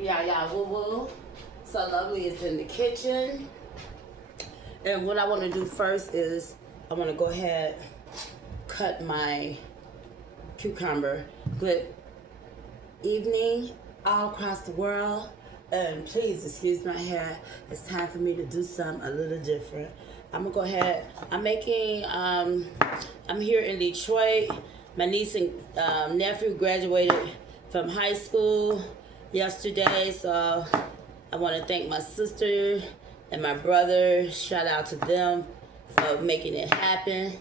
Yeah, woo woo. So Lovely is in the kitchen. And what I want to do first is I want to go ahead cut my cucumber. Good evening all across the world. And please excuse my hair. It's time for me to do something a little different. I'm gonna go ahead. I'm here in Detroit. My niece and nephew graduated from high school yesterday, so I want to thank my sister and my brother. Shout out to them for making it happen.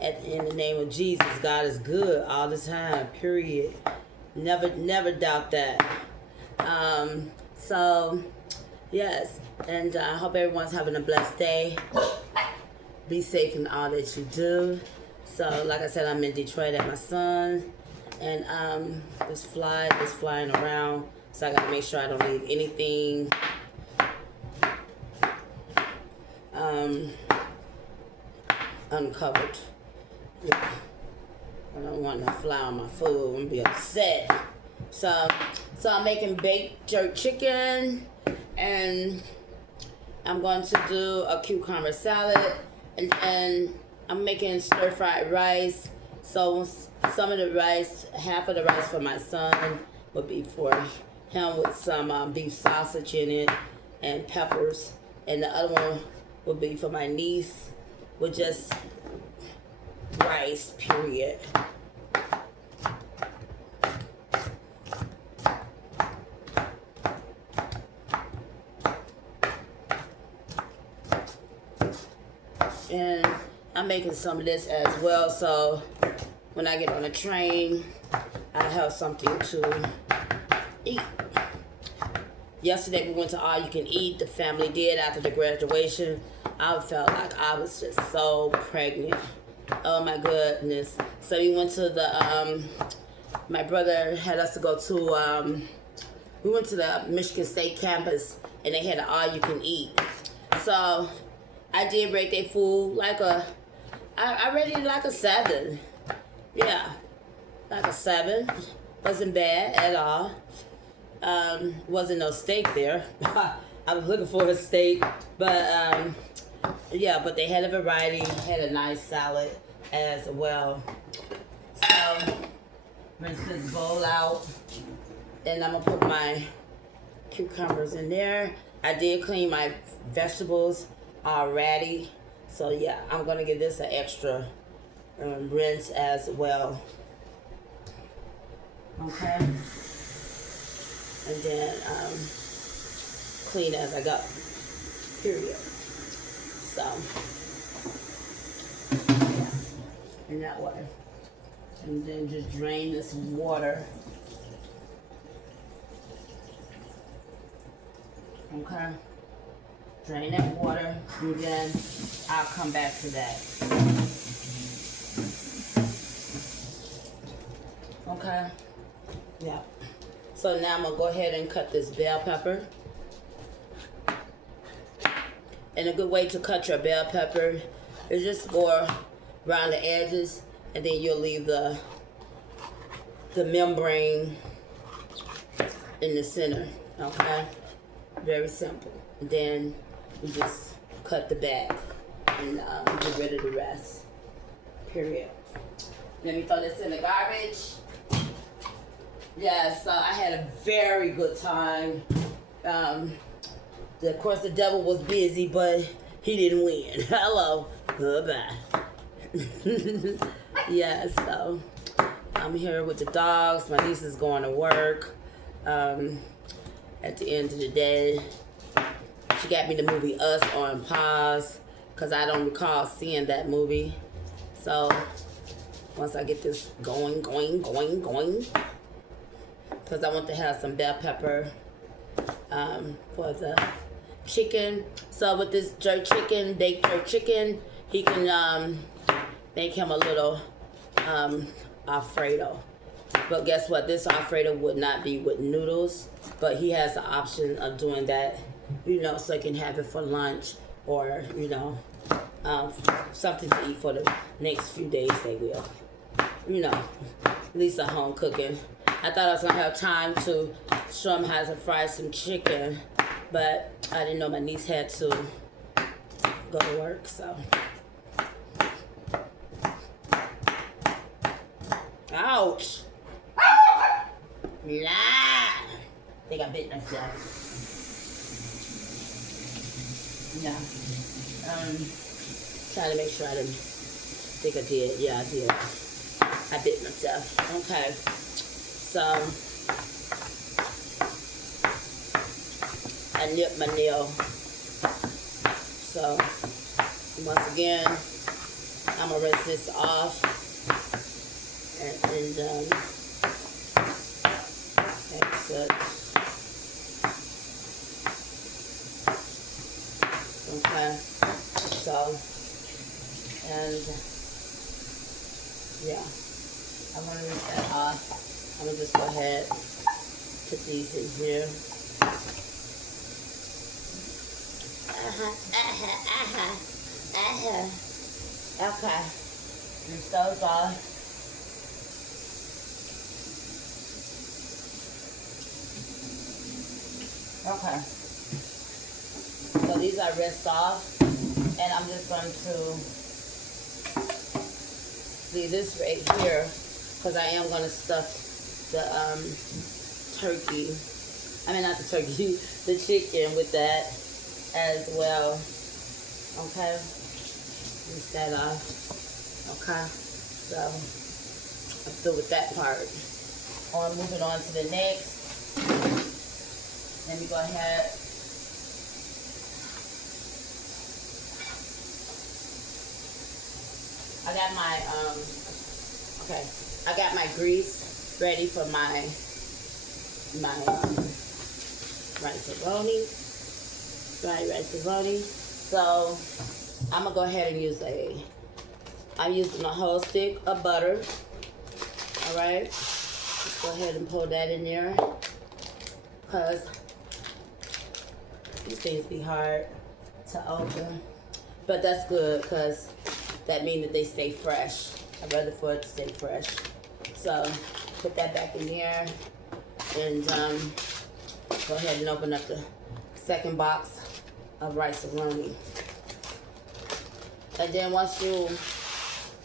In the name of Jesus, God is good all the time. Period. Never doubt that. So yes, and I hope everyone's having a blessed day. Be safe in all that you do. So, like I said, I'm in Detroit at my son, and this fly is flying around. So I gotta make sure I don't leave anything uncovered. Yeah. I don't want to fly on my food and be upset. So I'm making baked jerk chicken, and I'm going to do a cucumber salad, and then I'm making stir-fried rice. So some of the rice, half of the rice for my son would be for him with some beef sausage in it and peppers, and the other one would be for my niece with just rice, period. And I'm making some of this as well, so when I get on the train, I have something to eat. Yesterday we went to All You Can Eat. The family did after the graduation. I felt like I was just so pregnant. Oh my goodness. So we went to the, my brother had us to go to, we went to the Michigan State campus, and they had an All You Can Eat. So I did rate their food like I rated it like a 7. Yeah, like a 7. Wasn't bad at all. Wasn't no steak there. I was looking for a steak, but yeah, but they had a variety, had a nice salad as well. So rinse this bowl out, and I'm gonna put my cucumbers in there. I did clean my vegetables already, so yeah, I'm gonna give this an extra rinse as well. Okay, and then clean as I go. Period. So yeah, in that way, and then just drain this water. Okay. Drain that water, and then I'll come back to that. Okay? Yeah. So now I'm going to go ahead and cut this bell pepper. And a good way to cut your bell pepper is just go around the edges, and then you'll leave the membrane in the center. Okay? Very simple. And then we just cut the back and get rid of the rest. Period. Let me throw this in the garbage. Yeah, so I had a very good time. Of course, the devil was busy, but he didn't win. Hello. Goodbye. Yeah, so I'm here with the dogs. My niece is going to work. At the end of the day, she got me the movie Us on pause because I don't recall seeing that movie. So once I get this going, because I want to have some bell pepper for the chicken. So with this jerk chicken, baked jerk chicken, he can make him a little Alfredo. But guess what? This Alfredo would not be with noodles, but he has the option of doing that, you know, so he can have it for lunch or, you know, something to eat for the next few days they will. You know, at least a home cooking. I thought I was gonna have time to show them how to fry some chicken, but I didn't know my niece had to go to work, so. Ouch! Nah! I think I bit myself. Yeah. Trying to make sure I didn't think I did. Yeah, I did. I bit myself. Okay. So I nipped my nail. So once again, I'm gonna rinse this off and exit. Okay. So and yeah, I'm gonna rinse that off. I'm gonna just go ahead, put these in here. Okay. Rinse those off. Okay. So these are rinsed off, and I'm just going to leave this right here because I am going to stuff the turkey. I mean, not the turkey, the chicken with that as well. Okay. Rinse that off. Okay. So I'm through with that part. Moving on to the next. Let me go ahead. I got my okay. I got my grease ready for my rice-a-roni. So I'm gonna go ahead and I'm using a whole stick of butter. All right. Let's go ahead and pour that in there, cause these things be hard to open, but that's good because that means that they stay fresh. I'd rather for it to stay fresh. So put that back in here and go ahead and open up the second box of rice-a-roni. And then once you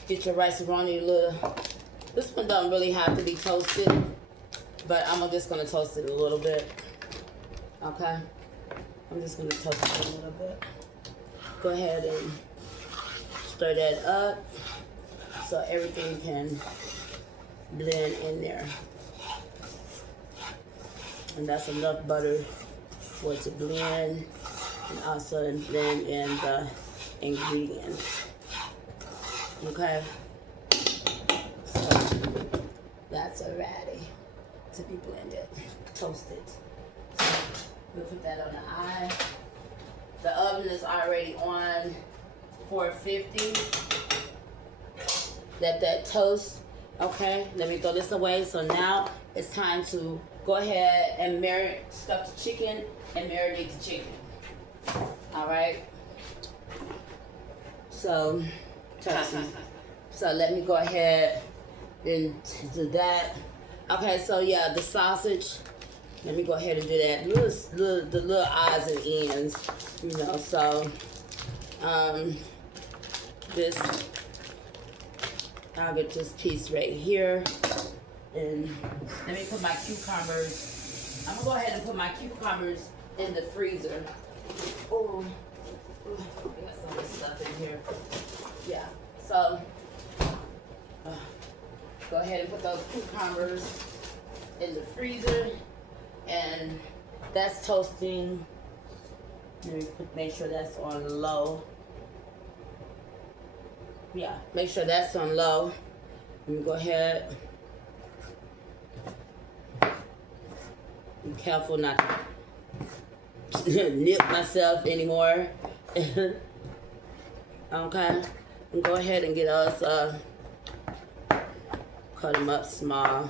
get your rice-a-roni this one don't really have to be toasted, but I'm just gonna toast it a little bit. Okay? I'm just gonna toast it a little bit. Go ahead and stir that up so everything can blend in there. And that's enough butter for it to blend and also blend in the ingredients. Okay? So that's ready to be blended, toasted. So we'll put that on the eye. The oven is already on 450. Let that toast. Okay, let me throw this away. So now it's time to go ahead and stuff the chicken and marinate the chicken. All right. So let me go ahead and do that. Okay, so yeah, the sausage. Let me go ahead and do that. The little odds and ends, you know. So I'll get this piece right here, and let me put my cucumbers. I'm gonna go ahead and put my cucumbers in the freezer. Oh, I got some of this stuff in here. Yeah. So go ahead and put those cucumbers in the freezer, and that's toasting. Let me make sure that's on low. Yeah, make sure that's on low. Let me go ahead. Be careful not to nip myself anymore. Okay, and go ahead and get us cut them up small.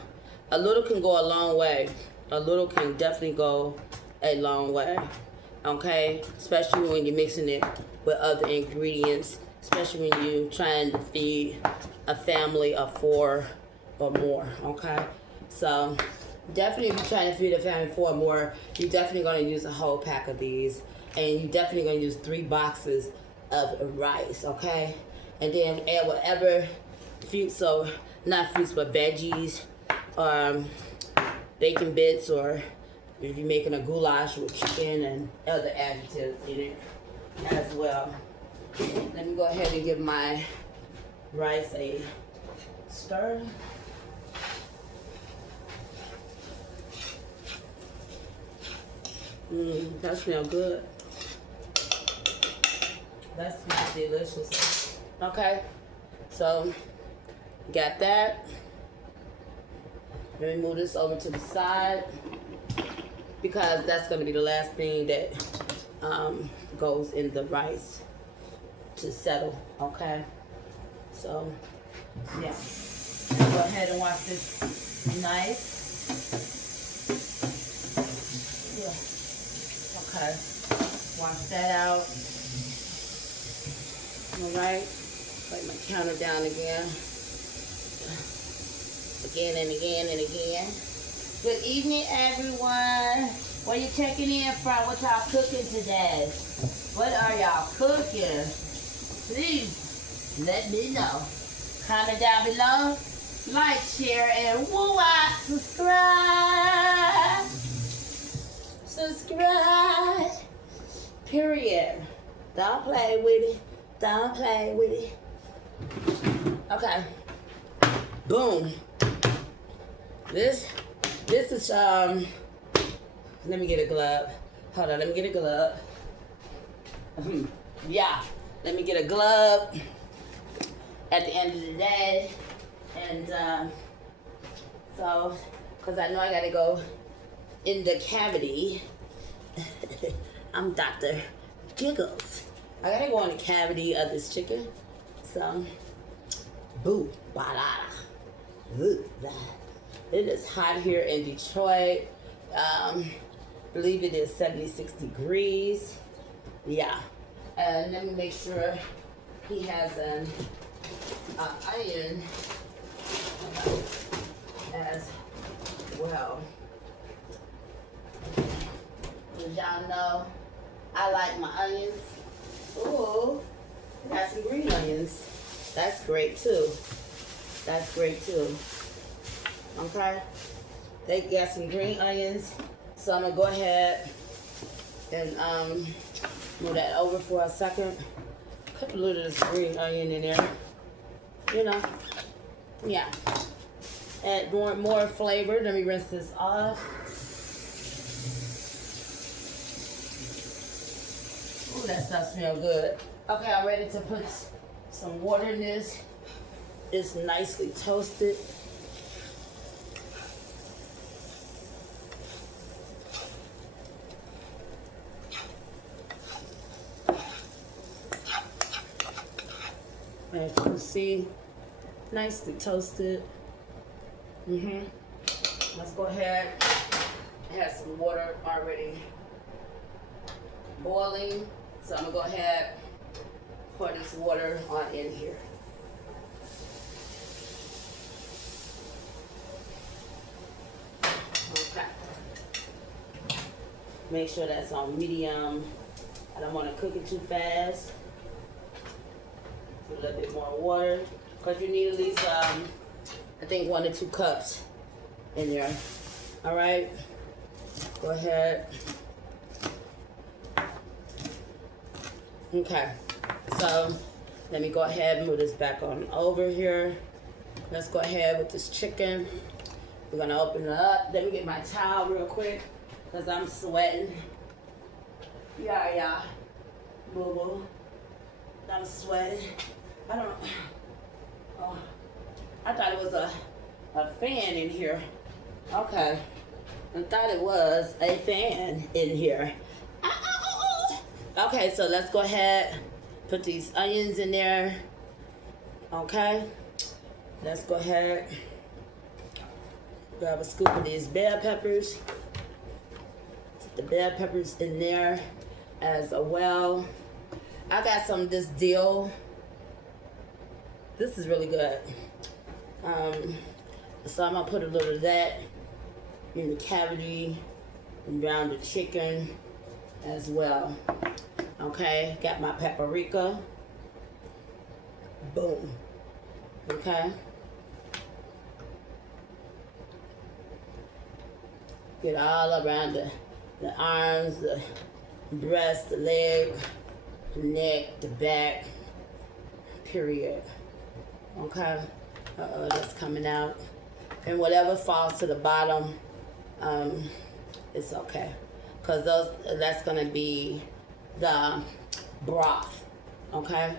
A little can go a long way. A little can definitely go a long way. Okay, especially when you're mixing it with other ingredients. Especially when you're trying to feed a family of 4 or more. Okay, so Definitely, if you're trying to feed a family 4 or more, you're definitely going to use a whole pack of these. And you're definitely going to use 3 boxes of rice, okay? And then add whatever fruits, so not fruits, but veggies, bacon bits, or if you're making a goulash with chicken and other adjectives in it as well. Let me go ahead and give my rice a stir. That smells good. That smells delicious. Okay, so got that. Let me move this over to the side because that's going to be the last thing that goes in the rice to settle. Okay, so yeah, go ahead and wash this knife. Okay, wash that out. All right, lay my counter down again. Again and again and again. Good evening, everyone. Where you checking in from? What y'all cooking today? What are y'all cooking? Please let me know. Comment down below. Like, share, and subscribe. Subscribe. Period. Don't play with it. Don't play with it. Okay. Boom. This is let me get a glove. Hold on, let me get a glove. Yeah. Let me get a glove at the end of the day. And so, cause I know I gotta go in the cavity. I'm Dr. Giggles. I gotta go in the cavity of this chicken. So, boo, ba-da. It is hot here in Detroit. Believe it is 76 degrees. Yeah. And let me make sure he has an iron as well. As y'all know, I like my onions. Ooh, got some green onions. That's great too. That's great too. Okay, they got some green onions, so I'm gonna go ahead and move that over for a second. Put a little of this green onion in there. You know, yeah. Add more flavor. Let me rinse this off. Ooh, that stuff smells good. Okay, I'm ready to put some water in this. It's nicely toasted. As you can see, nicely toasted. Let's go ahead. I have some water already boiling, so I'm gonna go ahead pour this water on in here. Okay. Make sure that's on medium. I don't want to cook it too fast. A little bit more water, because you need at least I think 1 to 2 cups in there. All right, go ahead. Okay, so let me go ahead and move this back on over here. Let's go ahead with this chicken. We're gonna open it up. Let me get my towel real quick because I'm sweating. Yeah, boo boo. I'm sweating. I don't know. Oh, I thought it was a fan in here. Okay. I thought it was a fan in here. Okay, so let's go ahead, put these onions in there. Okay. Let's go ahead, grab a scoop of these bell peppers. Put the bell peppers in there as well. I got some of this dill. This is really good. So I'm gonna put a little of that in the cavity around the chicken as well. Okay, got my paprika. Boom. Okay. Get all around the arms, the breast, the leg, the neck, the back, period. Okay. That's coming out. And whatever falls to the bottom, it's okay. Because that's going to be the broth. Okay.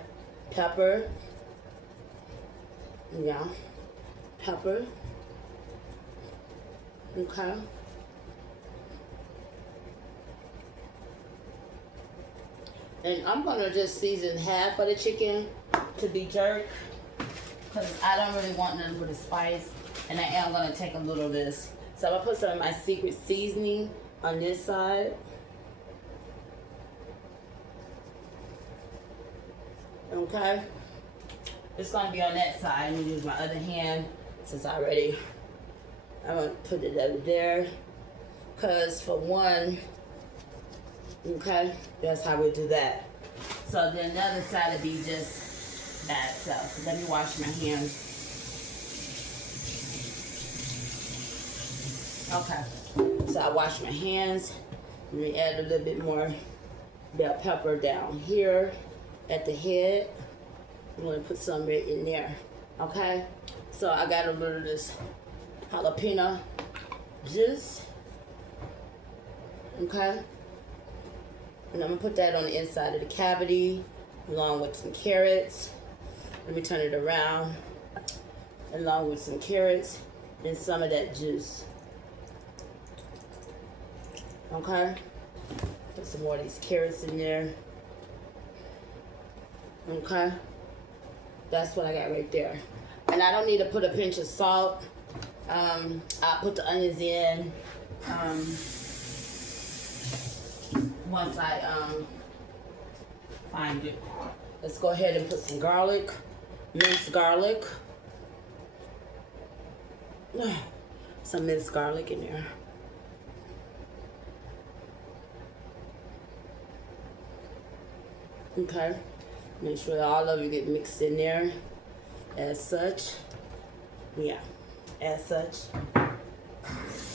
Pepper. Yeah. Pepper. Okay. And I'm going to just season half of the chicken to be jerked. Because I don't really want none with the spice. And I am going to take a little of this. So I'm going to put some of my secret seasoning on this side. Okay. It's going to be on that side. I'm going to use my other hand since I'm going to put it over there. Because for one, okay, that's how we do that. So then the other side will be just that. So let me wash my hands. Okay, so I wash my hands. Let me add a little bit more bell pepper down here at the head. I'm gonna put some right in there. Okay, so I got a little of this jalapeno juice. Okay, and I'm gonna put that on the inside of the cavity along with some carrots. Let me turn it around. Along with some carrots and some of that juice. Okay, put some more of these carrots in there. Okay, that's what I got right there. And I don't need to put a pinch of salt. I'll put the onions in once I find it. Let's go ahead and put some garlic, minced garlic. Some minced garlic in there. Okay, make sure all of it get mixed in there as such. Yeah, as such.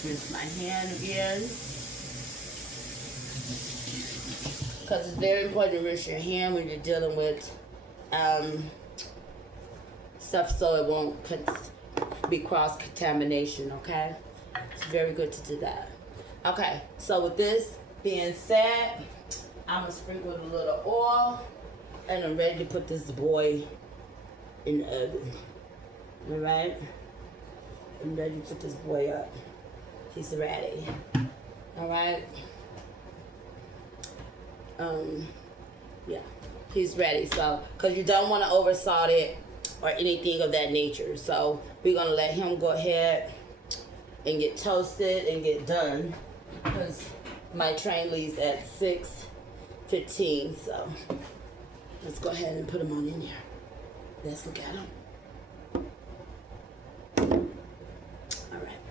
Rinse my hand again. Because it's very important to rinse your hand when you're dealing with stuff so it won't be cross-contamination, okay? It's very good to do that. Okay, so with this being said, I'm gonna sprinkle a little oil and I'm ready to put this boy in the oven. All right? I'm ready to put this boy up. He's ready. All right? Yeah, he's ready. So, because you don't want to over salt it or anything of that nature. So, we're gonna let him go ahead and get toasted and get done. Because my train leaves at 6:15, so let's go ahead and put them on in there. Let's look at them. All right.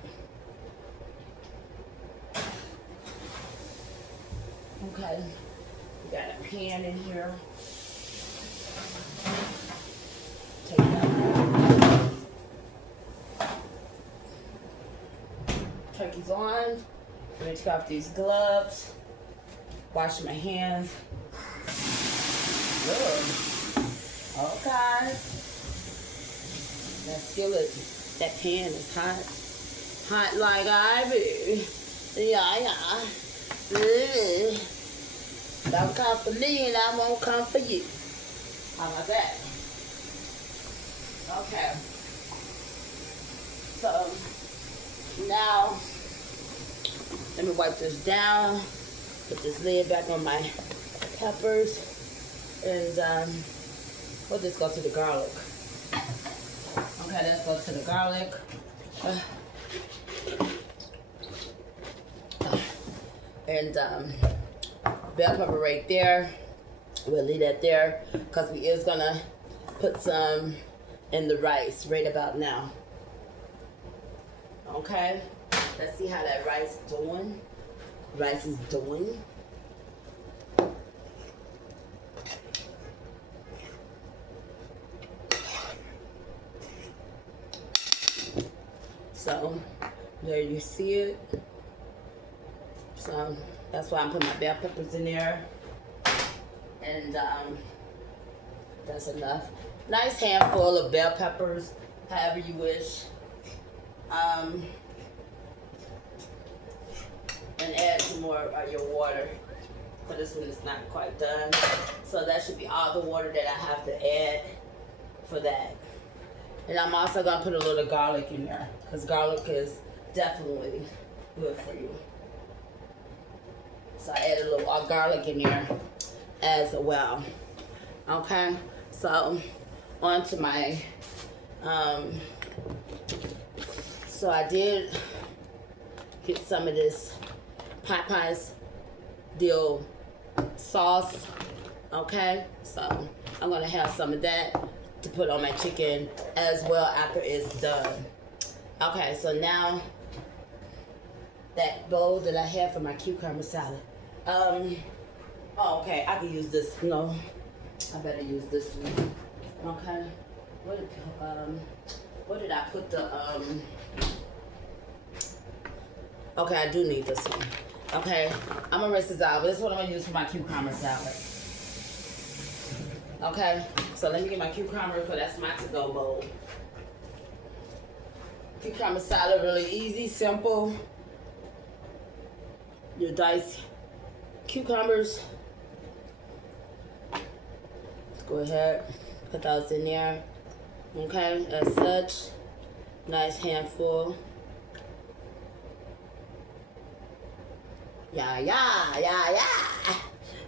Okay, we got a pan in here. Take it out. Turkey's on. I'm gonna take off these gloves. Wash my hands. Good. Okay. That skillet, that pan is hot. Hot like ivy. Yeah. Don't come for me and I won't come for you. How about that? Okay. So, now, let me wipe this down. Put this lid back on my peppers. And we'll just go to the garlic. Okay, let's go to the garlic. And bell pepper right there. We'll leave that there because we is gonna put some in the rice right about now. Okay, Let's see how that rice doing. Rice is doing. So there you see it. So that's why I'm putting my bell peppers in there. And that's enough. Nice handful of bell peppers, however you wish. And add some more of your water. For this one, it's not quite done. So that should be all the water that I have to add for that. And I'm also gonna put a little garlic in there, because garlic is definitely good for you. So I add a little garlic in there as well. Okay, so on to my, so I did get some of this Popeyes dill sauce. Okay, so I'm gonna have some of that to put on my chicken as well after it's done. Okay, so now that bowl that I have for my cucumber salad. Oh, okay, I can use this. No, I better use this one. Okay, where did I put the okay, I do need this one. Okay, I'm gonna rinse this out, but this is what I'm gonna use for my cucumber salad. Okay, so let me get my cucumber, because that's my to-go bowl. Cucumber salad, really easy, simple. You dice cucumbers. Let's go ahead, put those in there. Okay, as such, nice handful. Yeah.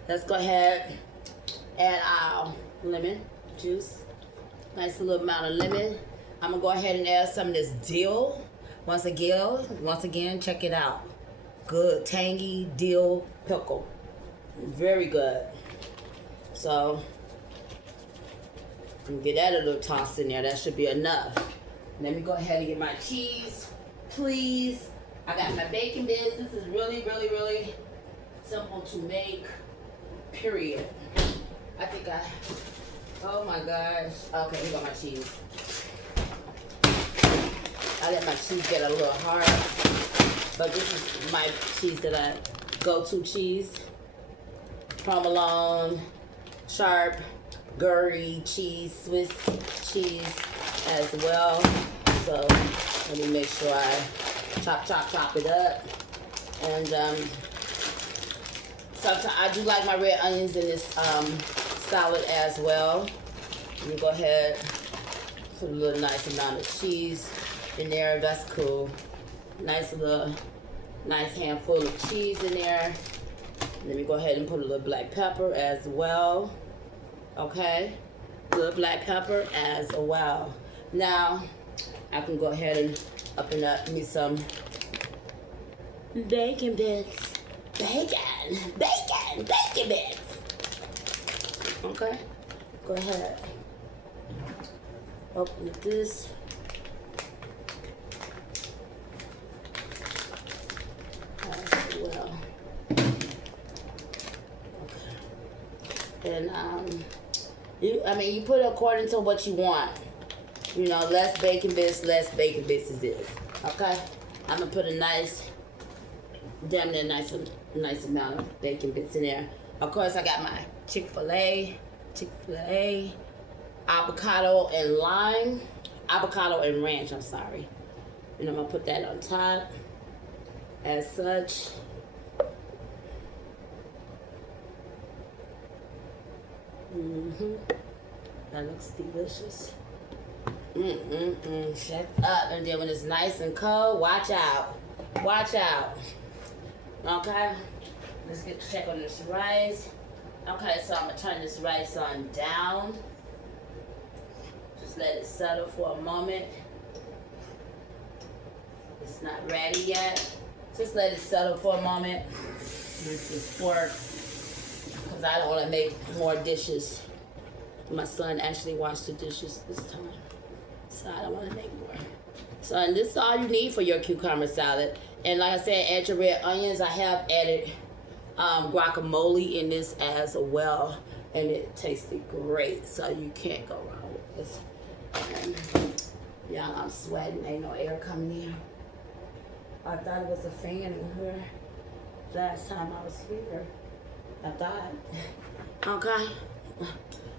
Let's go ahead, add our lemon juice. Nice little amount of lemon. I'm gonna go ahead and add some of this dill. Once again, check it out. Good, tangy dill pickle. Very good. So, I'm gonna get that a little toss in there. That should be enough. Let me go ahead and get my cheese, please. I got my bacon bits. This is really simple to make, period. Oh my gosh. Okay, here go my cheese. I let my cheese get a little hard, but this is my cheese that I go-to cheese. Provolone, sharp, Goury cheese, Swiss cheese as well. So let me make sure I chop it up. And sometimes I do like my red onions in this salad as well. Let me go ahead, put a little nice amount of cheese in there. That's cool. Nice handful of cheese in there. Let me go ahead and put a little black pepper as well. Okay, little black pepper as well. Now I can go ahead and up me some bacon bits. Bacon bits. Okay, go ahead. Open this. As well. Okay. And you put it according to what you want. You know, less bacon bits is this. Okay? I'm gonna put a nice amount of bacon bits in there. Of course, I got my Chick-fil-A, avocado and ranch, I'm sorry. And I'm gonna put that on top as such. That looks delicious. Shut up. And then when it's nice and cold, watch out. Okay, let's check on this rice. Okay, so I'm gonna turn this rice on down. Just let it settle for a moment. It's not ready yet. Just let it settle for a moment. Rinse this fork, because I don't want to make more dishes. My son actually washed the dishes this time, so I don't want to make more. So, and this is all you need for your cucumber salad. And like I said, add your red onions. I have added guacamole in this as well, and it tasted great. So you can't go wrong with this. Yeah, I'm sweating. Ain't no air coming in. I thought it was a fan in here last time I was here. I thought. Okay.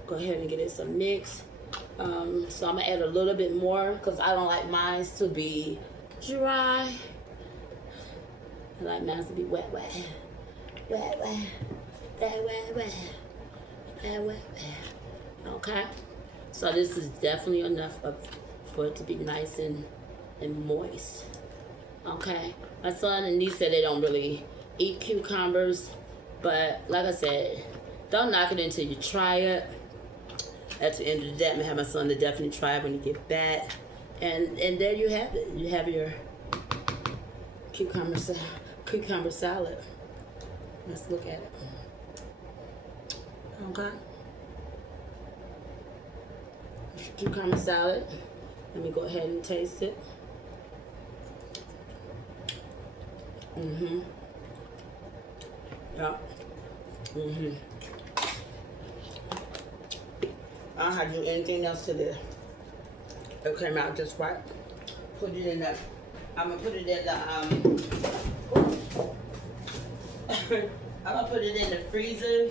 Go ahead and get it some mix. So I'm gonna add a little bit more because I don't like mine to be dry. I like mine to be wet, wet, wet, wet, wet, wet, wet, wet, wet, wet. Okay. So this is definitely enough for it to be nice and moist. Okay. My son and niece said they don't really eat cucumbers, but like I said, don't knock it until you try it. At the end of the day, I'm gonna have my son to definitely try it when you get back. And there you have it. You have your cucumber salad. Let's look at it. Okay. Cucumber salad. Let me go ahead and taste it. Yeah. I don't have to do anything else to this. It came out just right. Put it in the, I'm gonna put it in the, I'm gonna put it in the freezer.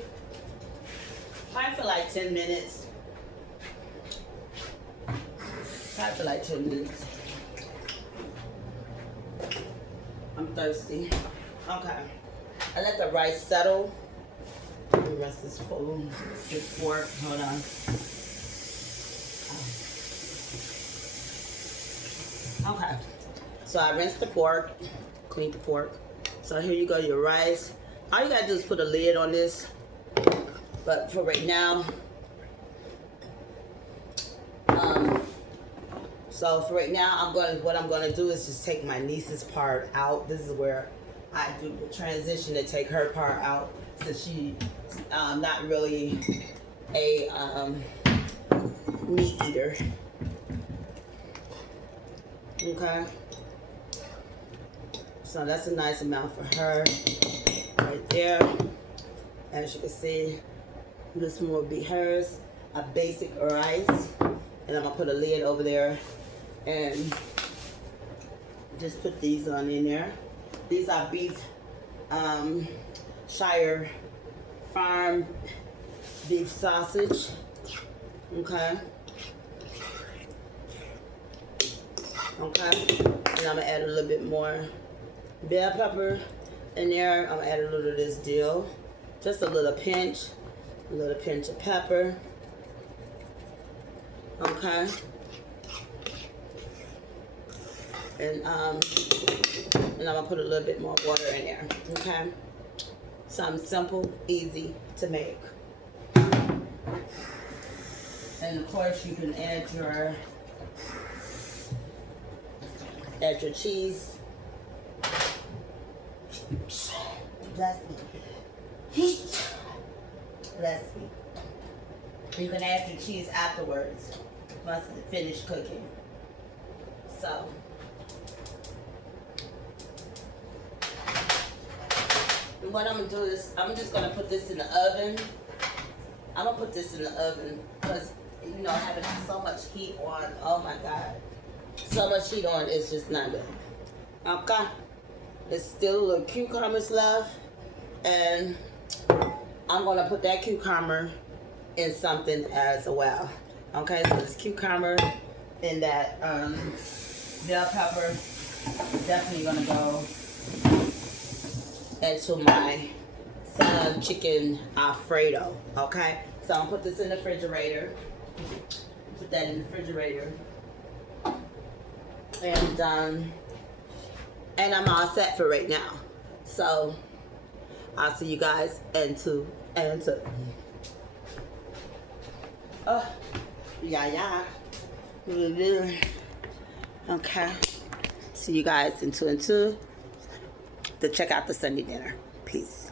Probably for like 10 minutes. Probably for like 10 minutes. I'm thirsty. Okay. I let the rice settle. Let me rest this food. This fork. Hold on. Okay. So I rinsed the fork. Cleaned the fork. So here you go, your rice. All you gotta do is put a lid on this. But for right now, what I'm gonna do is just take my niece's part out. This is where I do the transition to take her part out, since she's not really a meat eater. Okay. So that's a nice amount for her right there. As you can see, this one will be hers, a basic rice. And I'm gonna put a lid over there and just put these on in there. These are beef, Shire Farm beef sausage. Okay. Okay. And I'm gonna add a little bit more bell pepper in there. I'm gonna add a little of this dill. Just a little pinch of pepper. Okay. And I'm gonna put a little bit more water in there. Okay. Something simple, easy to make. And of course you can add your cheese. Bless me. Bless me. You can add your cheese afterwards once it's finished cooking. So and what I'm gonna do is I'm just gonna put this in the oven. I'm gonna put this in the oven because having so much heat on, oh my God. So much heat on is just not good. Okay. There's still a little cucumbers left. And I'm gonna put that cucumber in something as well. Okay, so this cucumber and that bell pepper definitely gonna go into my some chicken Alfredo. Okay, so I'm gonna put this in the refrigerator. Put that in the refrigerator. And I'm all set for right now. So I'll see you guys in two. Oh, yeah. Okay. See you guys in two to check out the Sunday dinner. Peace.